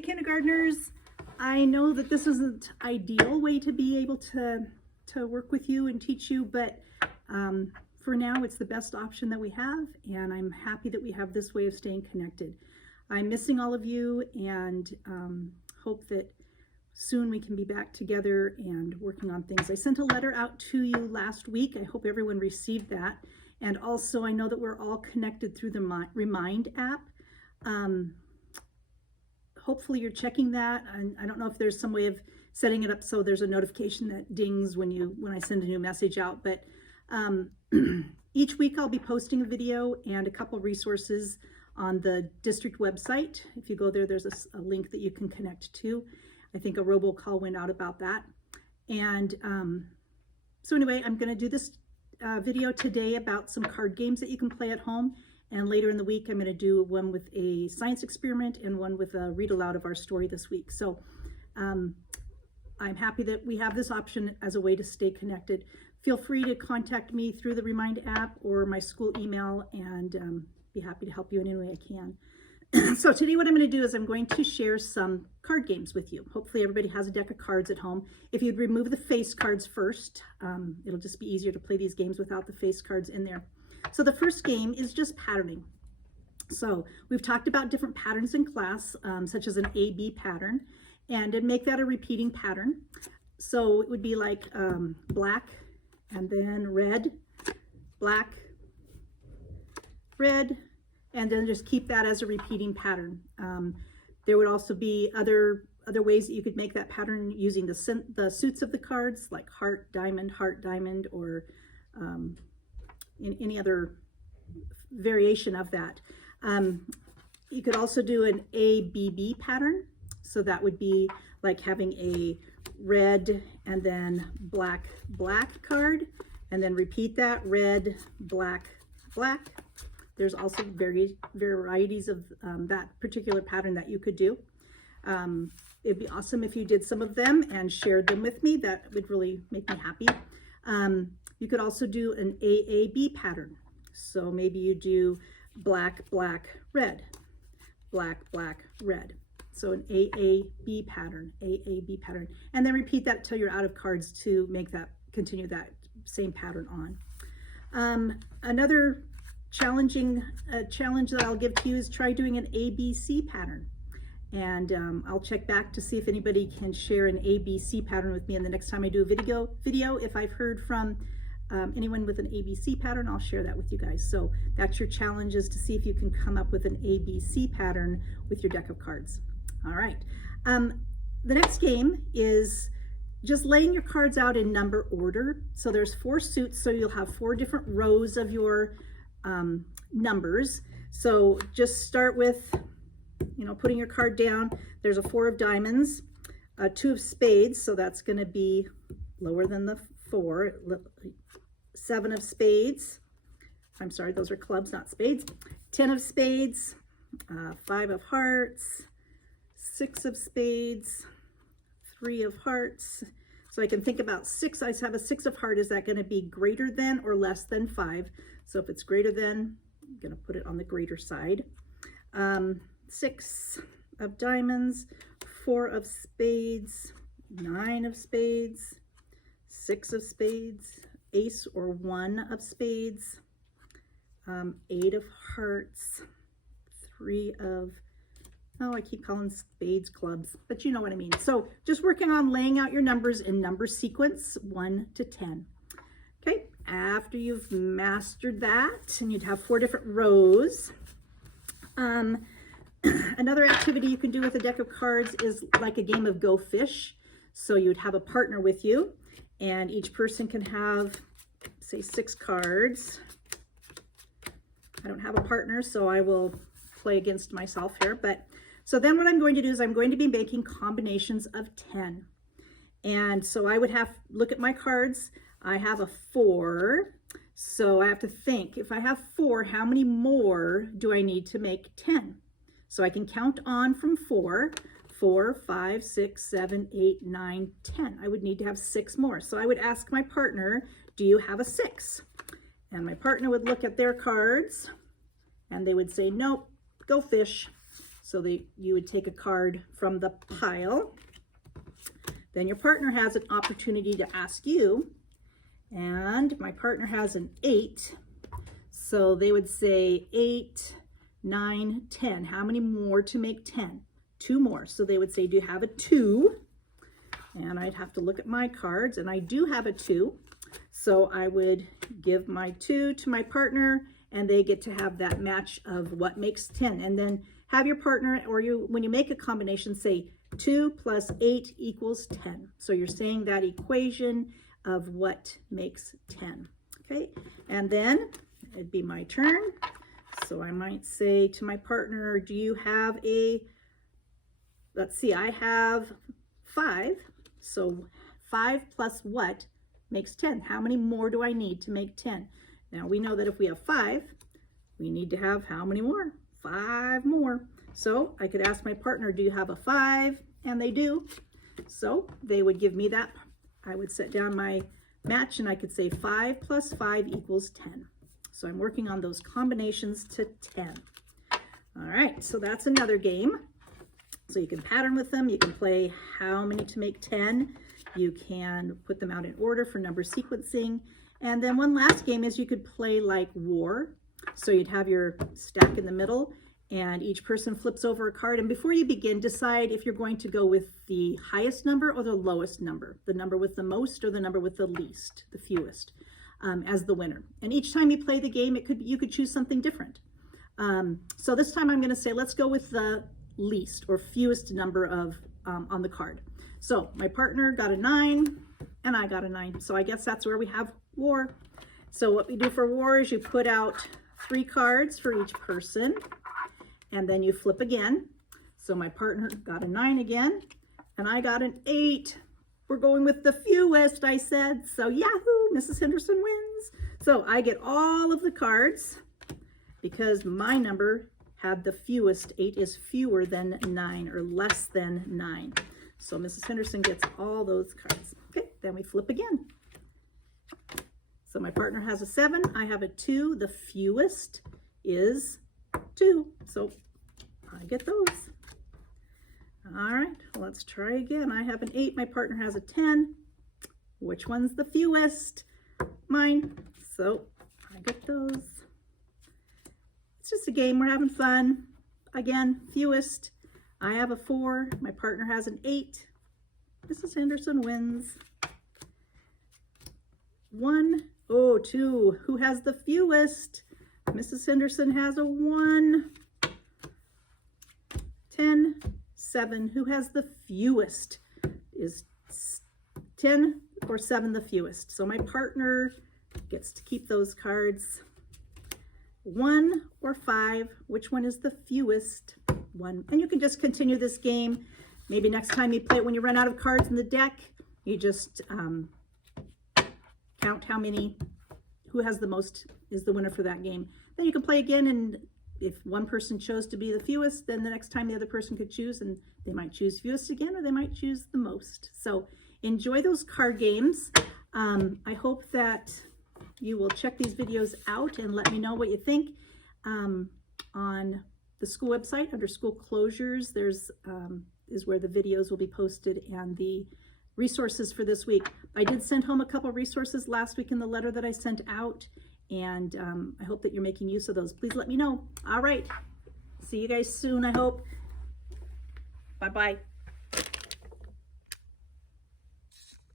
Hey kindergartners, I know that this isn't ideal way to be able to work with you and teach you, but for now it's the best option that we have, and I'm happy that we have this way of staying connected. I'm missing all of you and hope that soon we can be back together and working on things. I sent a letter out to you last week. I hope everyone received that. And also I know that we're all connected through the Remind app. Hopefully you're checking that. And I don't know if there's some way of setting it up so there's a notification that dings when I send a new message out, but each week I'll be posting a video and a couple resources on the district website. If you go there, there's a link that you can connect to. I think a robocall went out about that. And so anyway, I'm going to do this video today about some card games that you can play at home. And later in the week, I'm going to do one with a science experiment and one with a read aloud of our story this week. So I'm happy that we have this option as a way to stay connected. Feel free to contact me through the Remind app or my school email, and be happy to help you in any way I can. So today what I'm going to do is I'm going to share some card games with you. Hopefully everybody has a deck of cards at home. If you'd remove the face cards first, it'll just be easier to play these games without the face cards in there. So the first game is just patterning. So we've talked about different patterns in class, such as an A-B pattern, and to make that a repeating pattern. So it would be like black and then red, black, red, and then just keep that as a repeating pattern. There would also be other ways that you could make that pattern using the suits of the cards, like heart, diamond, or in any other variation of that. You could also do an ABB pattern. So that would be like having a red and then black, black card, and then repeat that, red, black, black. There's also varieties of that particular pattern that you could do. It'd be awesome if you did some of them and shared them with me. That would really make me happy. You could also do an AAB pattern. So maybe you do black, black, red, black, black, red. So an AAB pattern, and then repeat that till you're out of cards to make that, continue that same pattern on. Another challenge that I'll give to you is try doing an ABC pattern. And I'll check back to see if anybody can share an ABC pattern with me. And the next time I do a video, if I've heard from anyone with an ABC pattern, I'll share that with you guys. So that's your challenge, is to see if you can come up with an ABC pattern with your deck of cards. All right. The next game is just laying your cards out in number order. So there's 4 suits, so you'll have 4 different rows of your numbers. So just start with, putting your card down. There's a 4 of diamonds, a 2 of spades, so that's going to be lower than the 4. 7 of spades. I'm sorry, those are clubs, not spades. 10 of spades, 5 of hearts, 6 of spades, 3 of hearts. So I can think about 6. I have a 6 of heart. Is that going to be greater than or less than 5? So if it's greater than, I'm going to put it on the greater side. 6 of diamonds, 4 of spades, 9 of spades, 6 of spades, ace or 1 of spades, 8 of hearts, 3 of, I keep calling spades clubs, but you know what I mean. So just working on laying out your numbers in number sequence 1 to 10. Okay, after you've mastered that, and you'd have 4 different rows. Another activity you can do with a deck of cards is like a game of Go Fish. So you'd have a partner with you, and each person can have, say, 6 cards. I don't have a partner, so I will play against myself here. But so then what I'm going to do is I'm going to be making combinations of 10. And so I would look at my cards. I have a 4. So I have to think, if I have 4, how many more do I need to make 10? So I can count on from 4. 4, 5, 6, 7, 8, 9, 10. I would need to have 6 more. So I would ask my partner, do you have a 6? And my partner would look at their cards and they would say, nope, go fish. So you would take a card from the pile. Then your partner has an opportunity to ask you, and my partner has an 8. So they would say 8, 9, 10. How many more to make 10? 2 more. So they would say, do you have a 2? And I'd have to look at my cards, and I do have a 2. So I would give my 2 to my partner, and they get to have that match of what makes 10. And then have your partner, or when you make a combination, say 2 plus 8 equals 10. So you're saying that equation of what makes 10. Okay, and then it'd be my turn. So I might say to my partner, do you have a, let's see, I have 5. So 5 plus what makes 10? How many more do I need to make 10? Now we know that if we have 5, we need to have how many more? 5 more. So I could ask my partner, do you have a 5? And they do. So they would give me that. I would set down my match and I could say 5 plus 5 equals 10. So I'm working on those combinations to 10. All right, so that's another game. So you can pattern with them. You can play how many to make 10. You can put them out in order for number sequencing. And then one last game is you could play like war. So you'd have your stack in the middle and each person flips over a card. And before you begin, decide if you're going to go with the highest number or the lowest number, the number with the most or the number with the least, the fewest, as the winner. And each time you play the game, you could choose something different. So this time I'm going to say, let's go with the least or fewest number of on the card. So my partner got a 9 and I got a 9. So I guess that's where we have war. So what we do for war is you put out 3 cards for each person and then you flip again. So my partner got a 9 again and I got an 8. We're going with the fewest, I said. So yahoo, Mrs. Henderson wins. So I get all of the cards because my number had the fewest. 8 is fewer than 9 or less than 9. So Mrs. Henderson gets all those cards. Okay, then we flip again. So my partner has a 7, I have a 2. The fewest is 2. So I get those. All right, let's try again. I have an 8, my partner has a 10. Which one's the fewest? Mine. So I get those. It's just a game, we're having fun. Again, fewest. I have a 4, my partner has an 8. Mrs. Henderson wins. 1, oh, 2. Who has the fewest? Mrs. Henderson has a 1. 10, 7. Who has the fewest? Is 10 or 7 the fewest? So my partner gets to keep those cards. 1 or 5, which one is the fewest? 1. And you can just continue this game. Maybe next time you play it, when you run out of cards in the deck, you just count how many, who has the most is the winner for that game. Then you can play again, and if one person chose to be the fewest, then the next time the other person could choose, and they might choose fewest again, or they might choose the most. So enjoy those card games. I hope that you will check these videos out and let me know what you think. On the school website under school closures, there's is where the videos will be posted and the resources for this week. I did send home a couple resources last week in the letter that I sent out, and I hope that you're making use of those. Please let me know. All right, see you guys soon, I hope. Bye-bye.